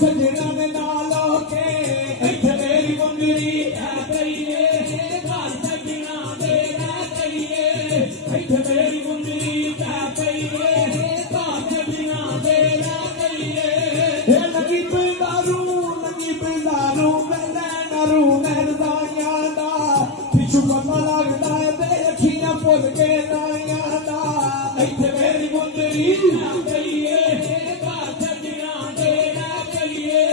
सजना ने नालो के इत्थे मेरी मुंदरी है करिए घर सजना दे रह करिए इत्थे मेरी मुंदरी है करिए घर सजना दे रह करिए लगी पिंडारू मैं नरू महरदानिया दा पिछू पता लगदा है ते अखियां भुल के नाइया दा इत्थे मेरी मुंदरी है करिए घर सजना दे रह करिए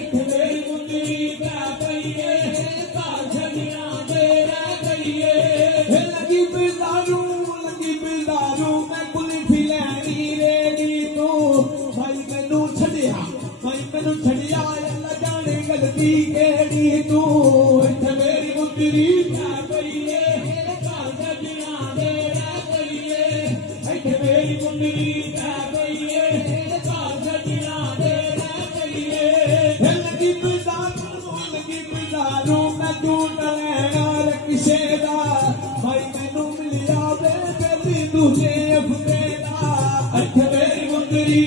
इत्थे मेरी मुंदरी है करिए घर सजना दे रह करिए लगी पिंडारू मैं कुल्फी लैनी रेगी तू भाई मैनू छड़िया अल्लाह जाने गलती केड़ी तू इत्थे मेरी मुंदरी है करिए घर सजना दे रह करिए इत्थे मेरी मुंदरी है करिए घर सजना दे रह करिए लगी पिंडारू मैं झूठ लैना रक्शे दा भाई मैनू मिलिया वे बेली दूजे अफदे दा इत्थे मेरी मुंदरी